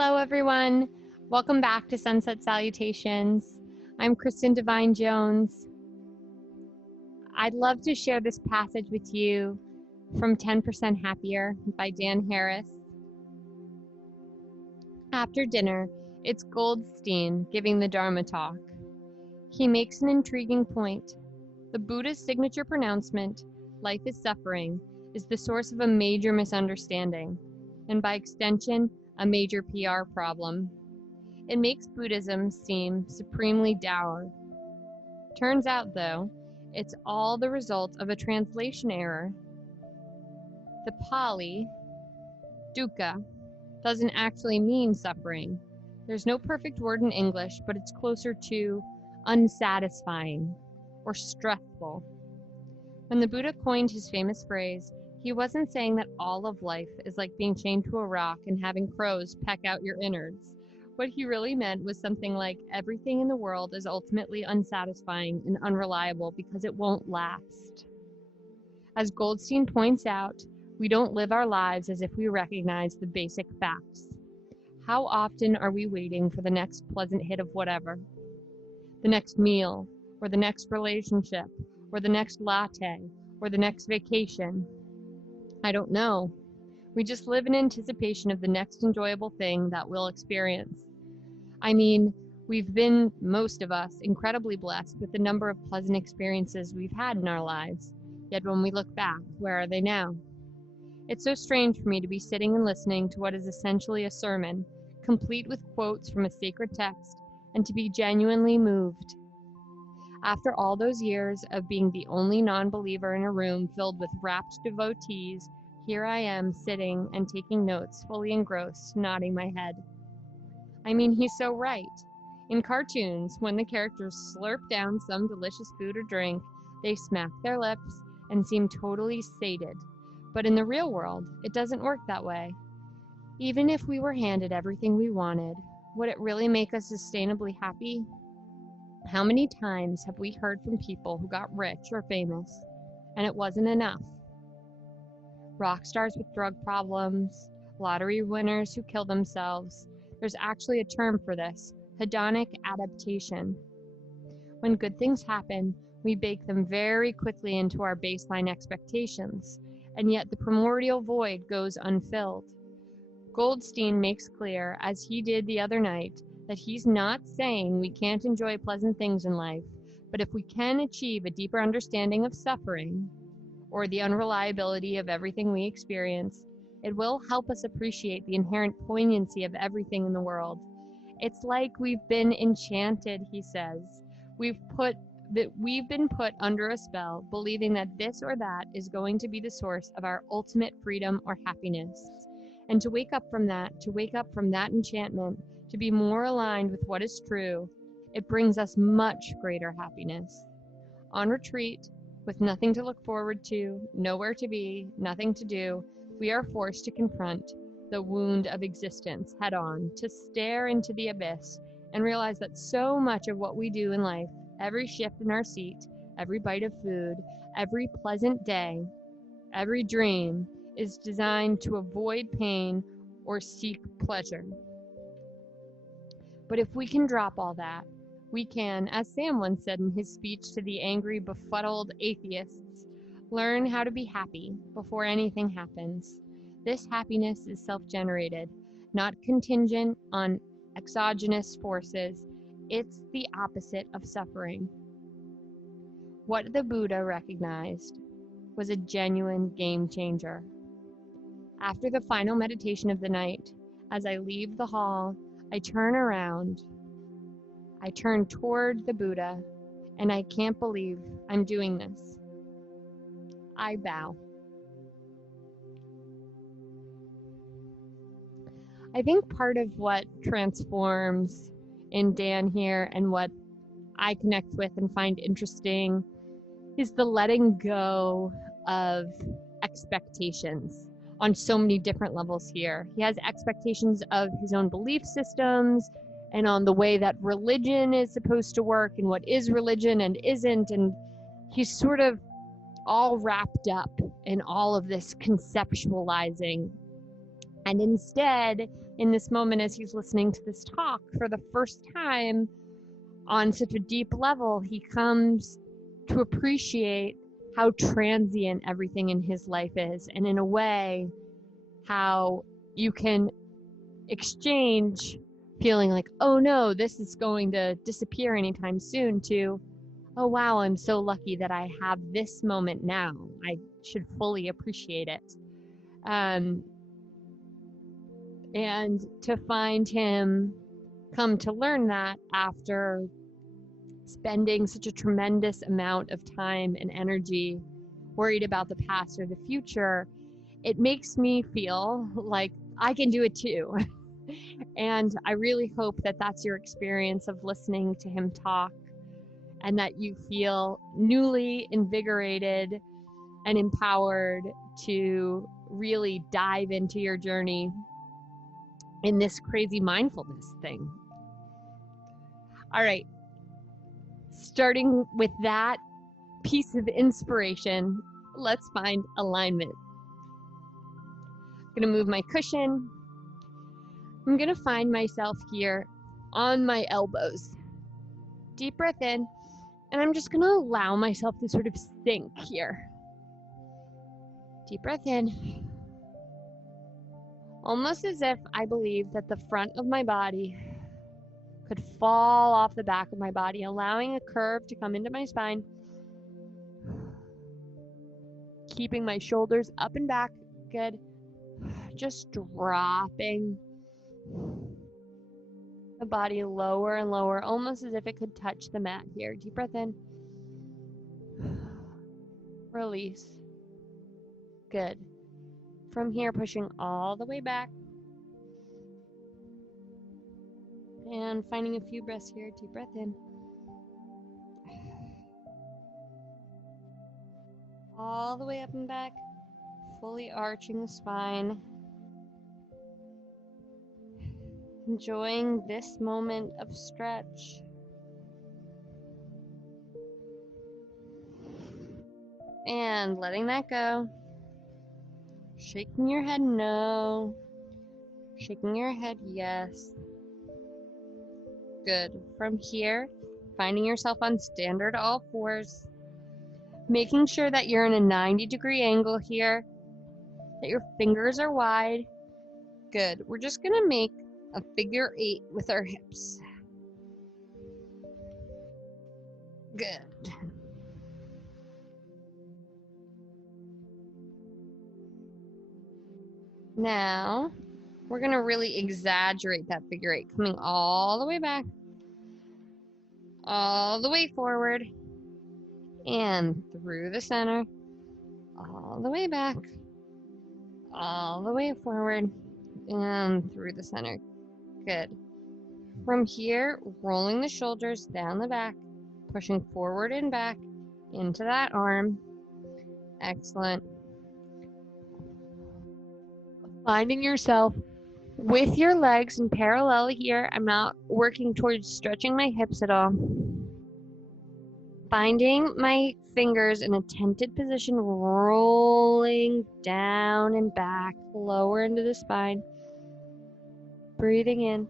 Hello, everyone. Welcome back to Sunset Salutations. I'm Kristin Devine Jones. I'd love to share this passage with you from 10% Happier by Dan Harris. After dinner, it's Goldstein giving the Dharma talk. He makes an intriguing point. The Buddha's signature pronouncement, life is suffering, is the source of a major misunderstanding, and by extension, a major PR problem. It makes Buddhism seem supremely dour. Turns out, though, it's all the result of a translation error. The Pali, dukkha, doesn't actually mean suffering. There's no perfect word in English, but it's closer to unsatisfying or stressful. When the Buddha coined his famous phrase, he wasn't saying that all of life is like being chained to a rock and having crows peck out your innards. What he really meant was something like everything in the world is ultimately unsatisfying and unreliable because it won't last. As Goldstein points out, we don't live our lives as if we recognize the basic facts. How often are we waiting for the next pleasant hit of whatever? The next meal, or the next relationship, or the next latte, or the next vacation? I don't know. We just live in anticipation of the next enjoyable thing that we'll experience. I mean, we've been, most of us, incredibly blessed with the number of pleasant experiences we've had in our lives. Yet when we look back, where are they now? It's so strange for me to be sitting and listening to what is essentially a sermon, complete with quotes from a sacred text, and to be genuinely moved. After all those years of being the only non-believer in a room filled with rapt devotees, here I am sitting and taking notes, fully engrossed, nodding my head. I mean, he's so right. In cartoons, when the characters slurp down some delicious food or drink, they smack their lips and seem totally sated. But in the real world, it doesn't work that way. Even if we were handed everything we wanted, would it really make us sustainably happy? How many times have we heard from people who got rich or famous, and it wasn't enough? Rock stars with drug problems, lottery winners who kill themselves. There's actually a term for this, hedonic adaptation. When good things happen, we bake them very quickly into our baseline expectations, and yet the primordial void goes unfilled. Goldstein makes clear, as he did the other night, that he's not saying we can't enjoy pleasant things in life, but if we can achieve a deeper understanding of suffering, or the unreliability of everything we experience, it will help us appreciate the inherent poignancy of everything in the world. It's like we've been enchanted, he says. We've been put under a spell, believing that this or that is going to be the source of our ultimate freedom or happiness. And to wake up from that enchantment, to be more aligned with what is true, it brings us much greater happiness. On retreat, with nothing to look forward to, nowhere to be, nothing to do, we are forced to confront the wound of existence head on, to stare into the abyss and realize that so much of what we do in life, every shift in our seat, every bite of food, every pleasant day, every dream, is designed to avoid pain or seek pleasure. But if we can drop all that, we can, as Sam once said in his speech to the angry, befuddled atheists, learn how to be happy before anything happens. This happiness is self-generated, not contingent on exogenous forces. It's the opposite of suffering. What the Buddha recognized was a genuine game changer. After the final meditation of the night, as I leave the hall, I turn around, I turn toward the Buddha, and I can't believe I'm doing this. I bow. I think part of what transforms in Dan here and what I connect with and find interesting is the letting go of expectations on so many different levels here. He has expectations of his own belief systems and on the way that religion is supposed to work and what is religion and isn't, and he's sort of all wrapped up in all of this conceptualizing And instead, in this moment, as he's listening to this talk for the first time on such a deep level, he comes to appreciate how transient everything in his life is. And in a way, how you can exchange feeling like, oh no, this is going to disappear anytime soon, to, oh wow, I'm so lucky that I have this moment now. I should fully appreciate it. And to find him come to learn that after spending such a tremendous amount of time and energy worried about the past or the future, it makes me feel like I can do it too. And I really hope that that's your experience of listening to him talk, and that you feel newly invigorated and empowered to really dive into your journey in this crazy mindfulness thing. All right. Starting with that piece of inspiration, let's find alignment. I'm going to move my cushion. I'm going to find myself here on my elbows. Deep breath in, and I'm just going to allow myself to sort of sink here. Deep breath in. Almost as if I believe that the front of my body could fall off the back of my body, allowing a curve to come into my spine. Keeping my shoulders up and back. Good. Just dropping the body lower and lower, almost as if it could touch the mat here. Deep breath in. Release. Good. From here, pushing all the way back. And finding a few breaths here. Deep breath in. All the way up and back. Fully arching the spine. Enjoying this moment of stretch. And letting that go. Shaking your head no. Shaking your head yes. Good. From here, finding yourself on standard all fours. Making sure that you're in a 90-degree angle here. That your fingers are wide. Good. We're just going to make a figure 8 with our hips. Good. Now, we're going to really exaggerate that figure 8, coming all the way back, all the way forward, and through the center, all the way back, all the way forward, and through the center. Good. From here, rolling the shoulders down the back, pushing forward and back into that arm. Excellent. Finding yourself with your legs in parallel here. I'm not working towards stretching my hips at all. Finding my fingers in a tented position, rolling down and back, lower into the spine. Breathing in.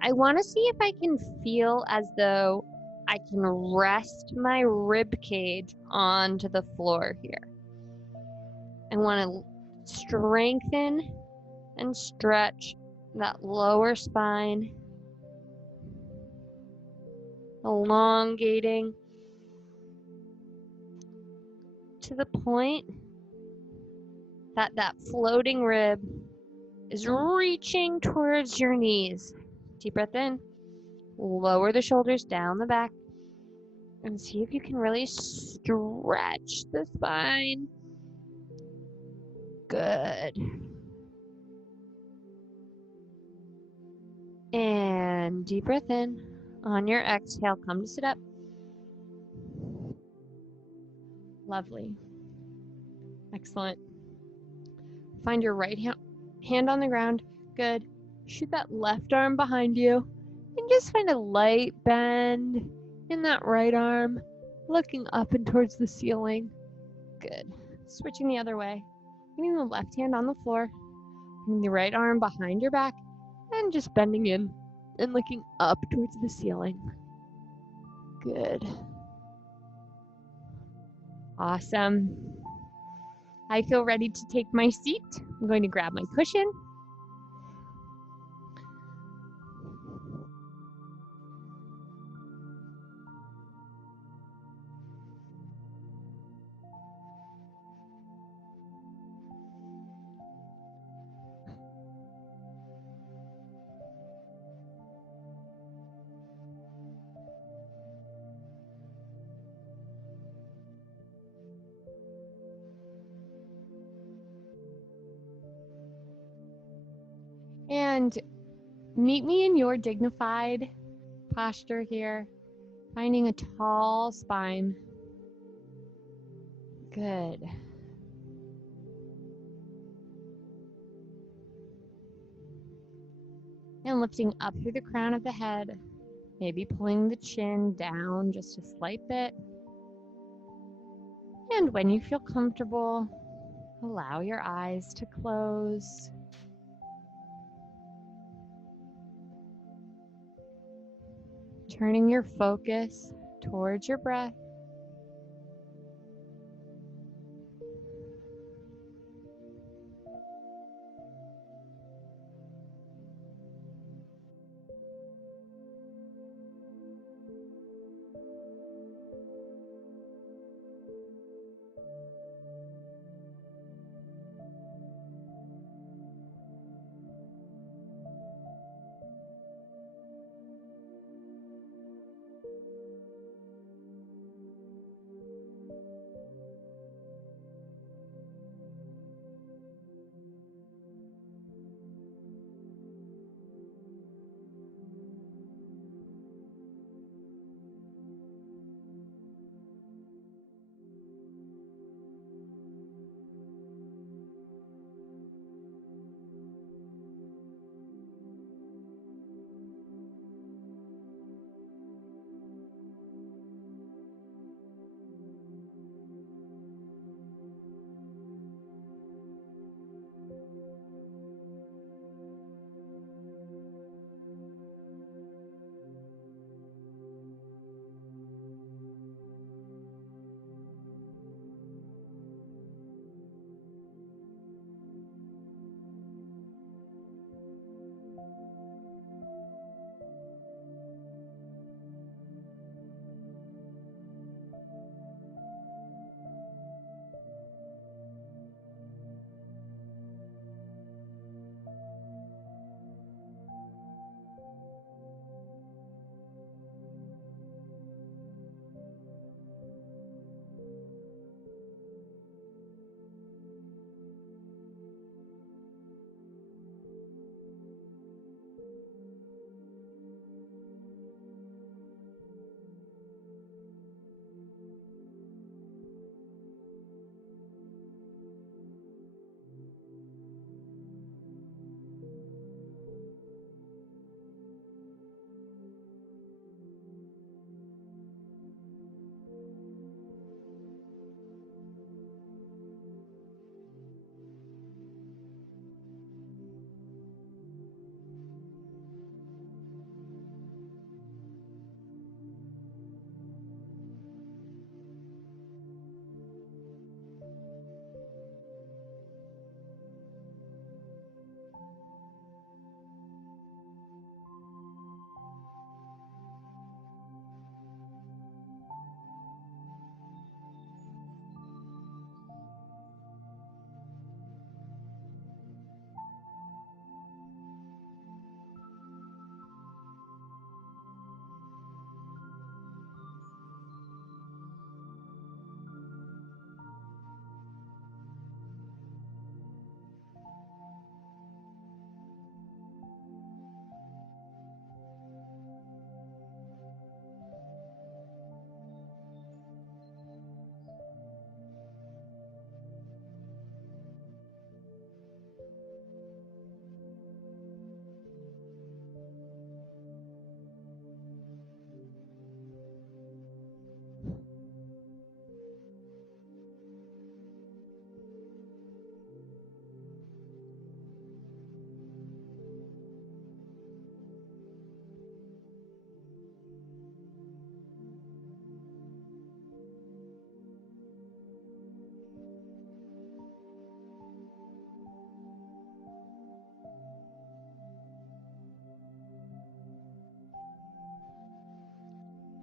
I want to see if I can feel as though I can rest my rib cage onto the floor here. I want to strengthen and stretch that lower spine, elongating to the point that that floating rib is reaching towards your knees. Deep breath in, lower the shoulders down the back, and see if you can really stretch the spine. Good. And deep breath in. On your exhale, come to sit up. Lovely. Excellent. Find your right hand on the ground. Good. Shoot that left arm behind you. And just find a light bend in that right arm, looking up and towards the ceiling. Good. Switching the other way. Getting the left hand on the floor. And your right arm behind your back and just bending in and looking up towards the ceiling. Good. Awesome. I feel ready to take my seat. I'm going to grab my cushion. And meet me in your dignified posture here, finding a tall spine. Good. And lifting up through the crown of the head, maybe pulling the chin down just a slight bit. And when you feel comfortable, allow your eyes to close. Turning your focus towards your breath.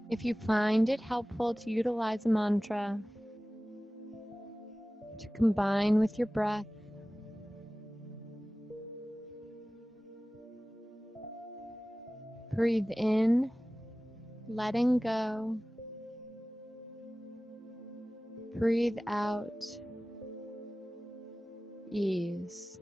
If you find it helpful to utilize a mantra to combine with your breath, breathe in, letting go. Breathe out, ease.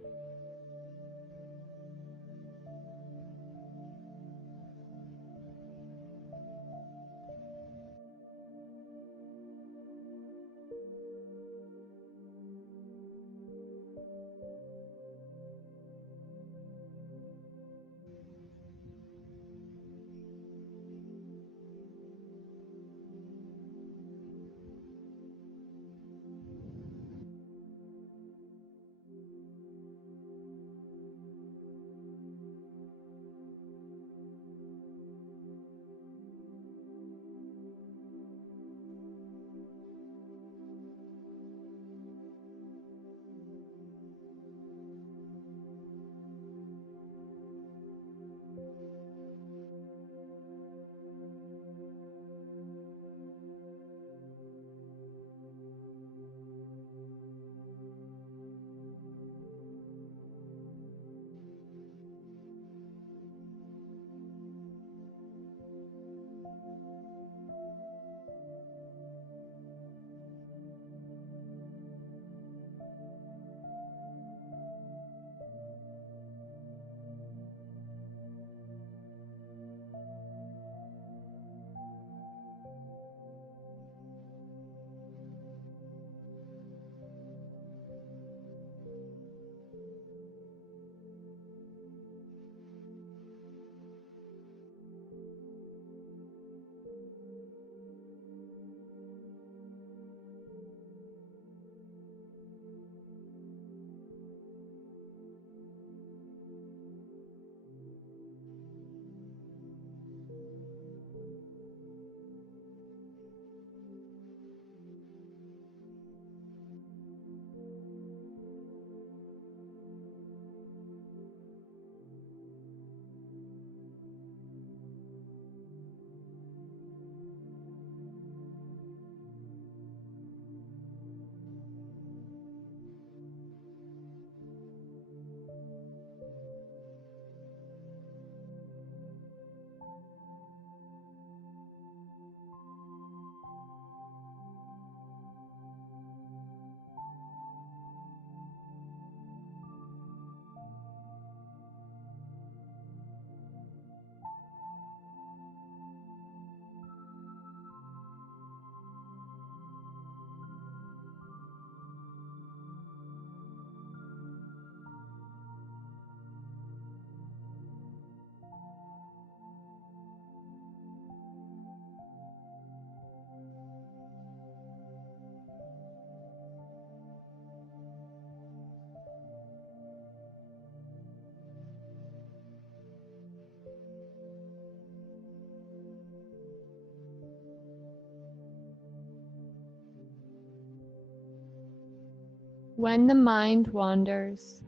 When the mind wanders,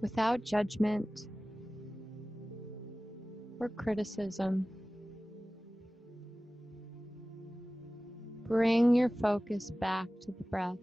without judgment or criticism, bring your focus back to the breath.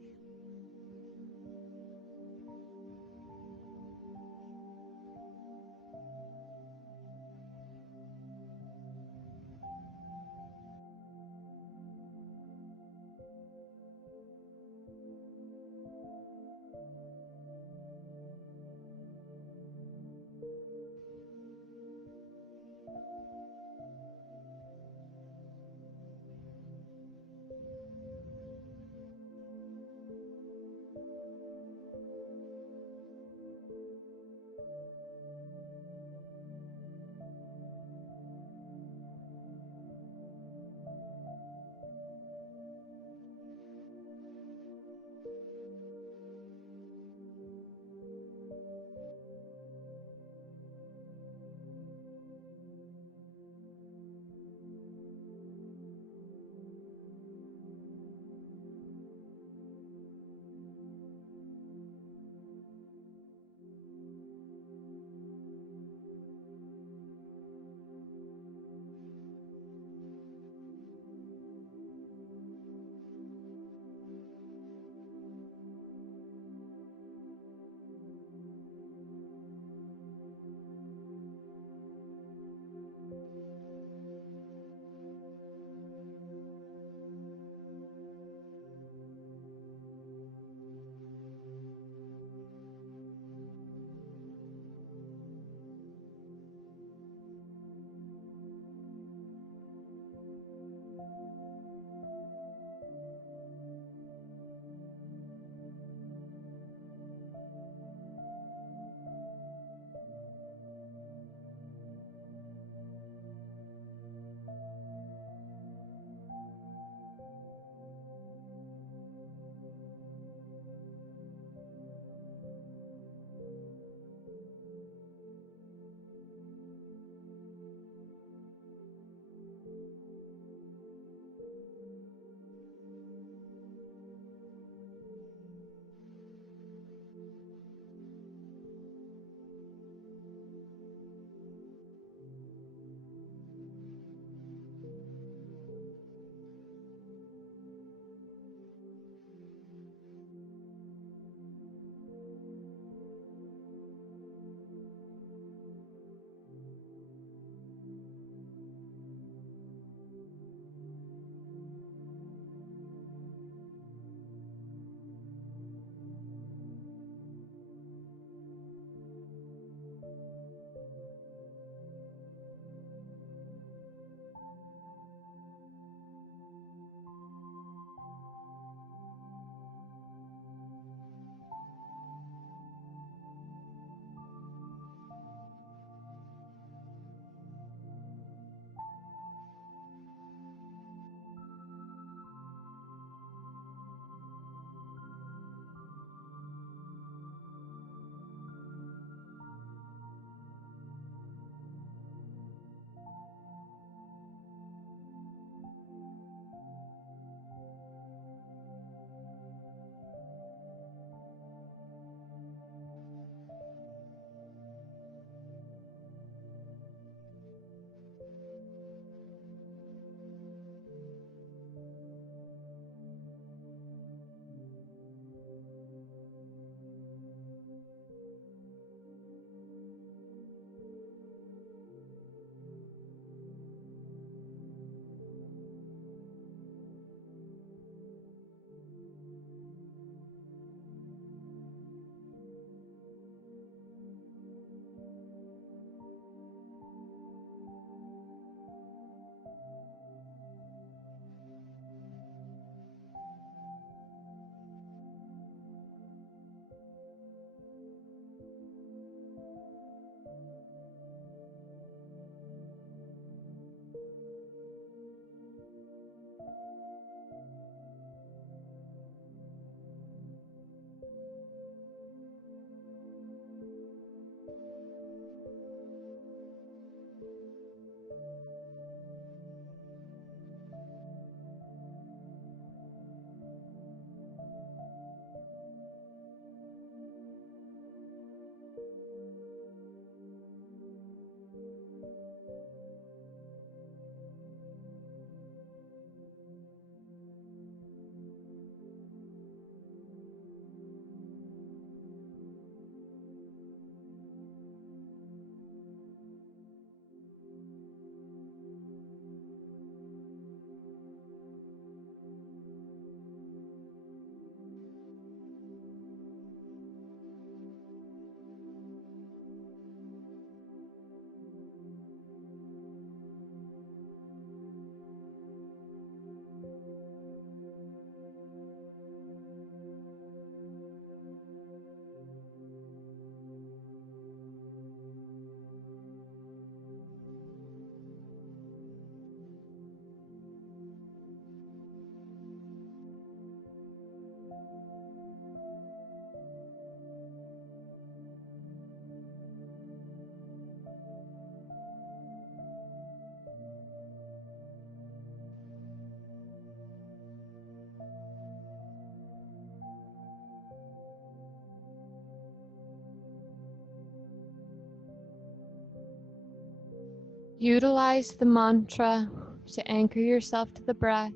Utilize the mantra to anchor yourself to the breath.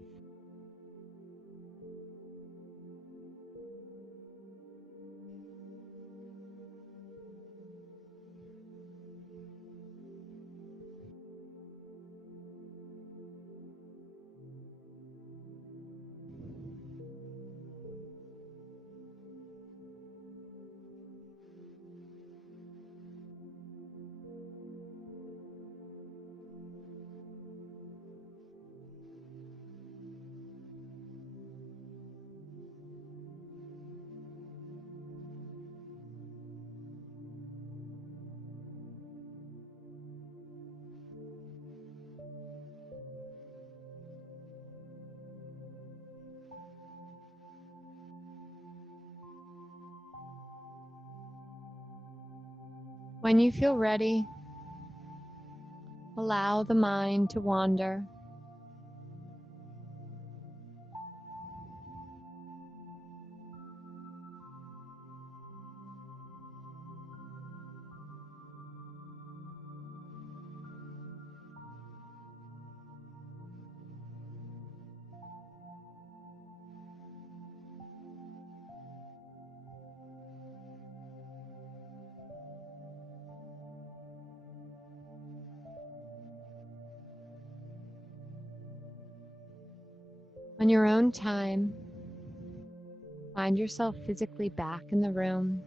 When you feel ready, allow the mind to wander. On your own time, find yourself physically back in the room.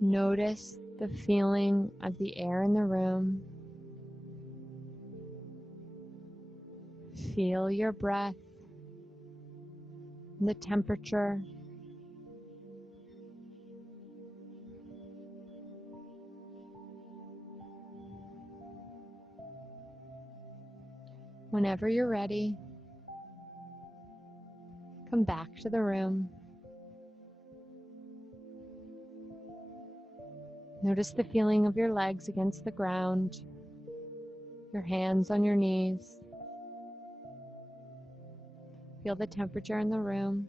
Notice the feeling of the air in the room. Feel your breath, the temperature. Whenever you're ready, come back to the room. Notice the feeling of your legs against the ground, your hands on your knees. Feel the temperature in the room.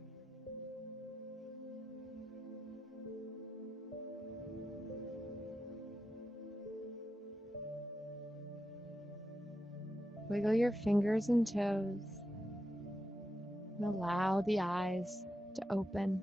Wiggle your fingers and toes and allow the eyes to open.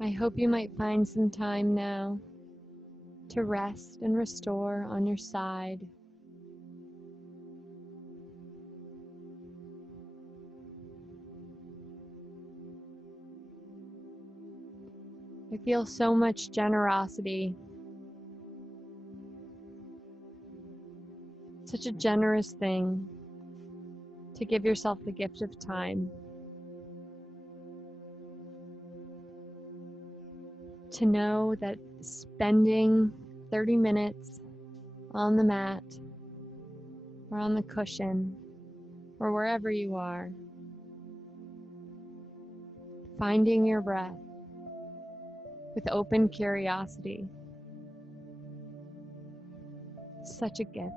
I hope you might find some time now to rest and restore on your side. I feel so much generosity. Such a generous thing to give yourself the gift of time. To know that spending 30 minutes on the mat or on the cushion or wherever you are, finding your breath with open curiosity, such a gift.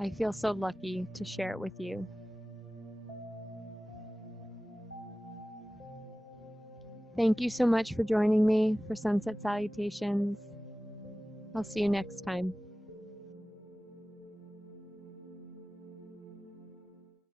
I feel so lucky to share it with you. Thank you so much for joining me for Sunset Salutations. I'll see you next time.